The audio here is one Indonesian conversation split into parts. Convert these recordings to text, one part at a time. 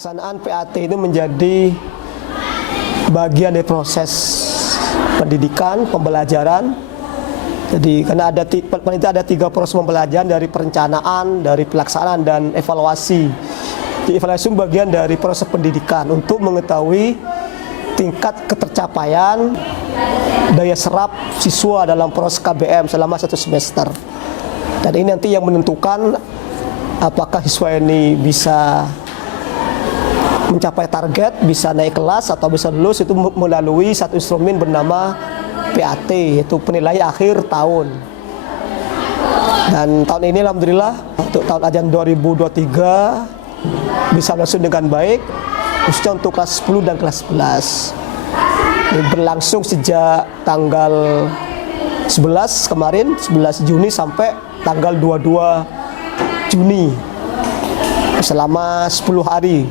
Pelaksanaan PAT itu menjadi bagian dari proses pendidikan, pembelajaran. Jadi karena ada tiga proses pembelajaran, dari perencanaan, dari pelaksanaan, dan evaluasi. Di evaluasi bagian dari proses pendidikan untuk mengetahui tingkat ketercapaian daya serap siswa dalam proses KBM selama 1 semester. Dan ini nanti yang menentukan apakah siswa ini bisa mencapai target, bisa naik kelas atau bisa lulus, itu melalui satu instrumen bernama PAT, yaitu penilaian akhir tahun. Dan tahun ini alhamdulillah untuk tahun ajaran 2023 bisa langsung dengan baik, khususnya untuk kelas 10 dan kelas 11. Ini berlangsung sejak tanggal 11 kemarin, 11 Juni sampai tanggal 22 Juni, selama 10 hari.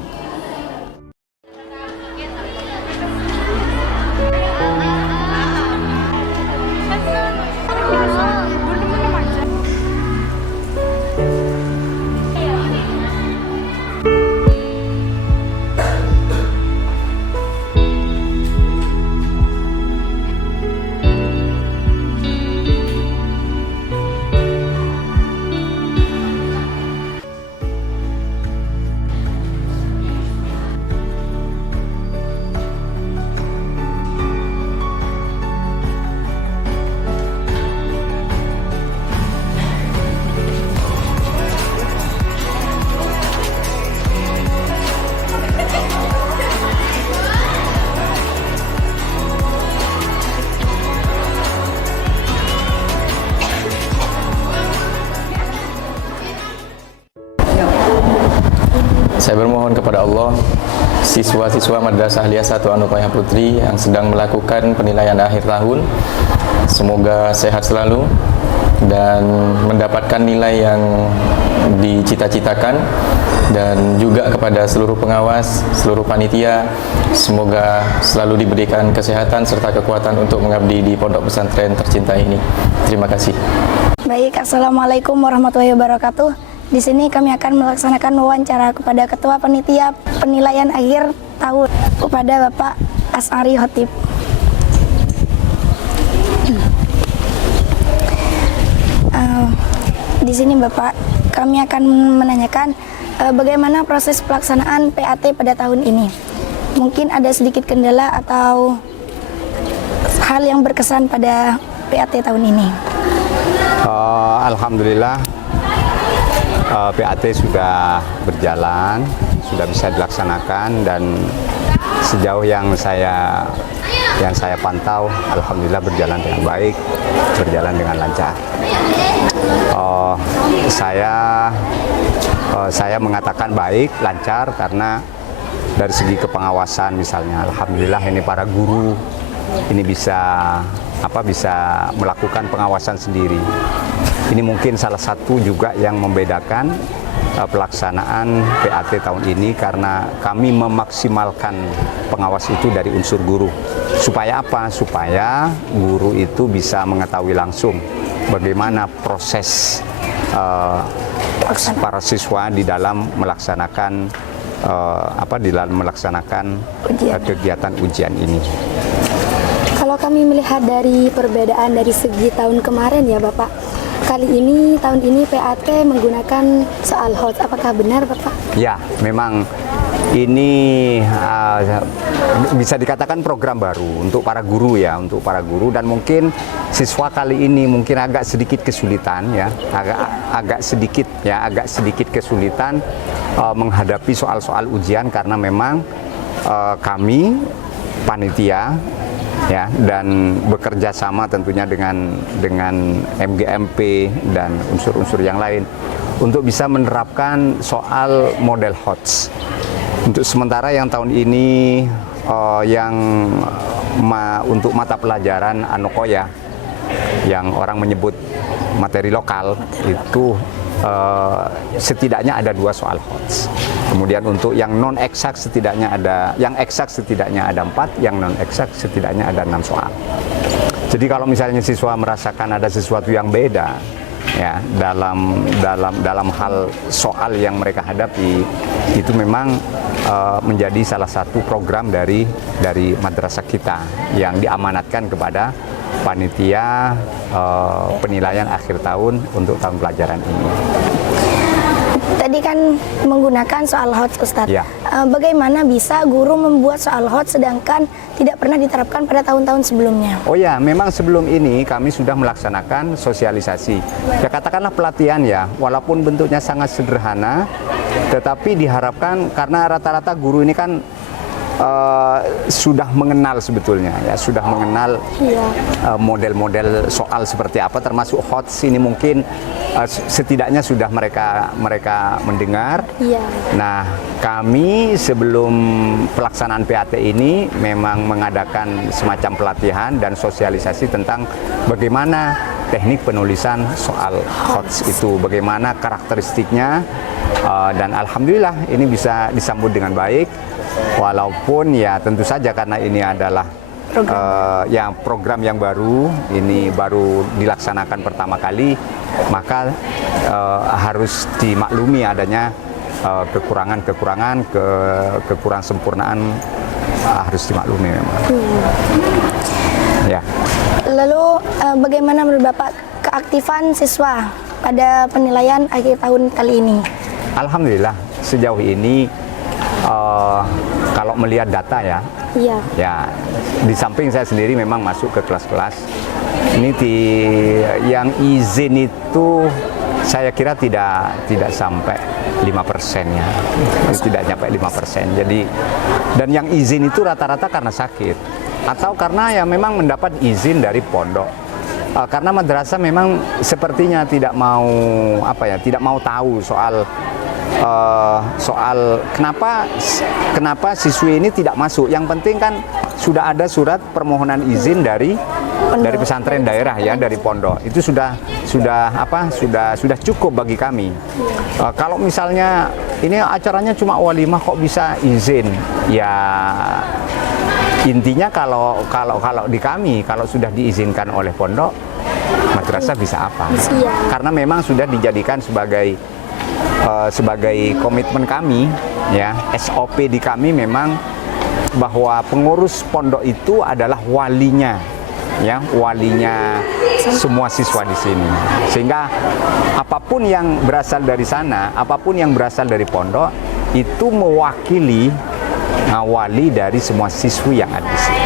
Saya bermohon kepada Allah, siswa-siswa Madrasah Aliyah 1 Anupaya Putri yang sedang melakukan penilaian akhir tahun, semoga sehat selalu dan mendapatkan nilai yang dicita-citakan. Dan juga kepada seluruh pengawas, seluruh panitia, semoga selalu diberikan kesehatan serta kekuatan untuk mengabdi di pondok pesantren tercinta ini. Terima kasih. Baik, Assalamualaikum warahmatullahi wabarakatuh. Di sini kami akan melaksanakan wawancara kepada Ketua Panitia Penilaian Akhir Tahun, kepada Bapak As'ari Khotib. Di sini Bapak, kami akan menanyakan bagaimana proses pelaksanaan PAT pada tahun ini. Mungkin ada sedikit kendala atau hal yang berkesan pada PAT tahun ini. Alhamdulillah, PAT sudah berjalan, sudah bisa dilaksanakan, dan sejauh yang saya pantau, alhamdulillah berjalan dengan baik, berjalan dengan lancar. Saya mengatakan baik, lancar karena dari segi kepengawasan misalnya, alhamdulillah ini para guru ini bisa melakukan pengawasan sendiri. Ini mungkin salah satu juga yang membedakan pelaksanaan PAT tahun ini, karena kami memaksimalkan pengawas itu dari unsur guru. Supaya apa? Supaya guru itu bisa mengetahui langsung bagaimana proses para siswa di dalam melaksanakan kegiatan ujian ini. Kalau kami melihat dari perbedaan dari segi tahun kemarin ya Bapak, tahun ini PAT menggunakan soal HOTS, apakah benar Bapak? Ya, memang ini bisa dikatakan program baru untuk para guru ya, dan mungkin siswa kali ini mungkin agak sedikit kesulitan ya, agak sedikit kesulitan menghadapi soal-soal ujian, karena memang kami panitia ya, dan bekerja sama tentunya dengan MGMP dan unsur-unsur yang lain untuk bisa menerapkan soal model HOTS. Untuk sementara yang tahun ini untuk mata pelajaran Anokoya yang orang menyebut materi lokal itu setidaknya ada 2 soal HOTS. Kemudian untuk yang non eksak setidaknya ada, yang eksak setidaknya ada 4, yang non eksak setidaknya ada 6 soal. Jadi kalau misalnya siswa merasakan ada sesuatu yang beda ya dalam hal soal yang mereka hadapi, itu memang menjadi salah satu program dari madrasah kita yang diamanatkan kepada panitia penilaian akhir tahun untuk tahun pelajaran ini. Tadi kan menggunakan soal hot, Ustadz. Ya. Bagaimana bisa guru membuat soal hot sedangkan tidak pernah diterapkan pada tahun-tahun sebelumnya? Oh ya, memang sebelum ini kami sudah melaksanakan sosialisasi. Ya katakanlah pelatihan ya, walaupun bentuknya sangat sederhana, tetapi diharapkan karena rata-rata guru ini kan sudah mengenal sebetulnya ya, sudah mengenal model-model soal seperti apa, termasuk HOTS ini mungkin setidaknya sudah mereka mendengar. Iya. Nah, kami sebelum pelaksanaan PAT ini memang mengadakan semacam pelatihan dan sosialisasi tentang bagaimana teknik penulisan soal HOTS itu, bagaimana karakteristiknya, dan alhamdulillah ini bisa disambut dengan baik. Walaupun ya tentu saja karena ini adalah program yang baru, ini baru dilaksanakan pertama kali, maka harus dimaklumi adanya kekurangan sempurnaan, harus dimaklumi memang. Ya. Lalu bagaimana menurut Bapak keaktifan siswa pada penilaian akhir tahun kali ini? Alhamdulillah sejauh ini kalau melihat data ya di samping saya sendiri memang masuk ke kelas-kelas ini yang izin itu saya kira tidak sampai 5% ya, tidak sampai 5%. Jadi dan yang izin itu rata-rata karena sakit atau karena ya memang mendapat izin dari pondok. Karena madrasah memang sepertinya tidak mau tahu soal kenapa siswi ini tidak masuk. Yang penting kan sudah ada surat permohonan izin dari pesantren daerah ya, dari pondok. Itu sudah cukup bagi kami. Kalau misalnya ini acaranya cuma walimah kok bisa izin? Ya intinya kalau di kami kalau sudah diizinkan oleh pondok, madrasah bisa apa? Karena memang sudah dijadikan sebagai komitmen kami ya, SOP di kami memang bahwa pengurus pondok itu adalah walinya semua siswa di sini, sehingga apapun yang berasal dari sana, apapun yang berasal dari pondok itu mewakili wali dari semua siswi yang ada di sini.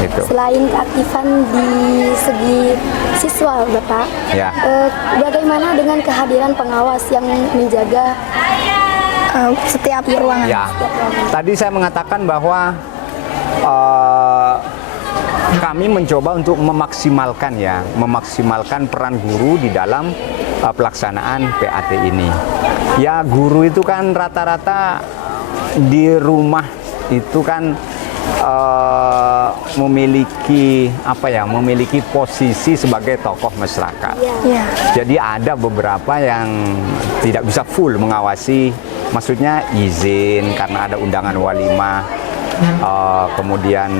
Gitu. Selain keaktifan di segi siswa, Bapak, bagaimana dengan kehadiran pengawas yang menjaga setiap ruangan? Ya, tadi saya mengatakan bahwa kami mencoba untuk memaksimalkan peran guru di dalam pelaksanaan PAT ini. Ya, guru itu kan rata-rata di rumah itu kan memiliki posisi sebagai tokoh masyarakat. Jadi ada beberapa yang tidak bisa full mengawasi, maksudnya izin karena ada undangan walimah, kemudian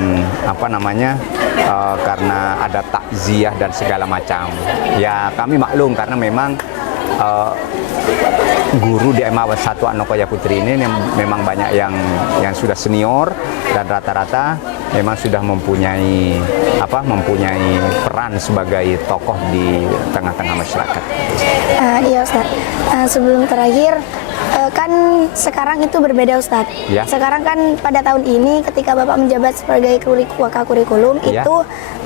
karena ada takziah dan segala macam. Ya kami maklum karena memang guru di SMA 1 Anokoya Putri ini memang banyak yang sudah senior dan rata-rata memang sudah mempunyai peran sebagai tokoh di tengah-tengah masyarakat. Iya Ustaz. Sebelum terakhir, kan sekarang itu berbeda Ustaz. Ya. Sekarang kan pada tahun ini ketika Bapak menjabat sebagai wakakurikulum Ya. itu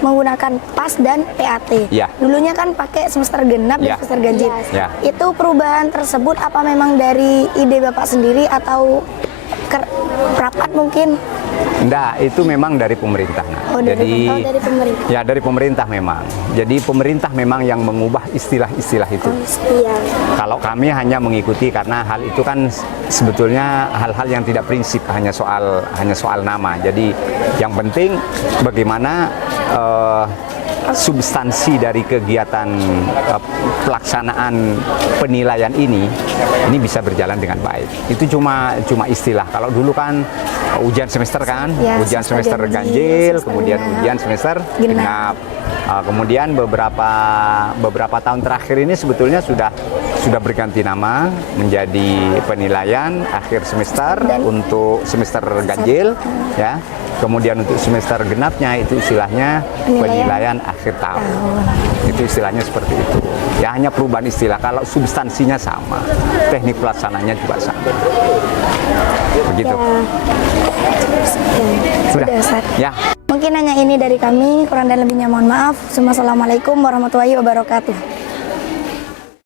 menggunakan PAS dan PAT. Ya. Dulunya kan pakai semester genap Ya. dan semester ganjil. Ya. Itu perubahan tersebut apa memang dari ide Bapak sendiri atau rapat mungkin? Enggak, itu memang dari pemerintah. Dari pemerintah. Ya, dari pemerintah memang. Jadi pemerintah memang yang mengubah istilah-istilah itu. Kalau kami hanya mengikuti karena hal itu kan sebetulnya hal-hal yang tidak prinsip, hanya soal nama. Jadi yang penting bagaimana substansi dari kegiatan pelaksanaan penilaian ini bisa berjalan dengan baik. Itu cuma istilah. Kalau dulu kan ujian semester kan, Ya, ujian semester ganjil, kemudian ujian semester genap. Kemudian beberapa tahun terakhir ini sebetulnya sudah berganti nama menjadi penilaian akhir semester untuk semester ganjil, ya. Kemudian untuk semester genapnya itu istilahnya penilaian akhir tahun. Itu istilahnya seperti itu. Ya hanya perubahan istilah. Kalau substansinya sama, teknik pelaksananya juga sama. Begitu. Sudah. Ya. Mungkin hanya ini dari kami, kurang dan lebihnya mohon maaf. Assalamualaikum warahmatullahi wabarakatuh.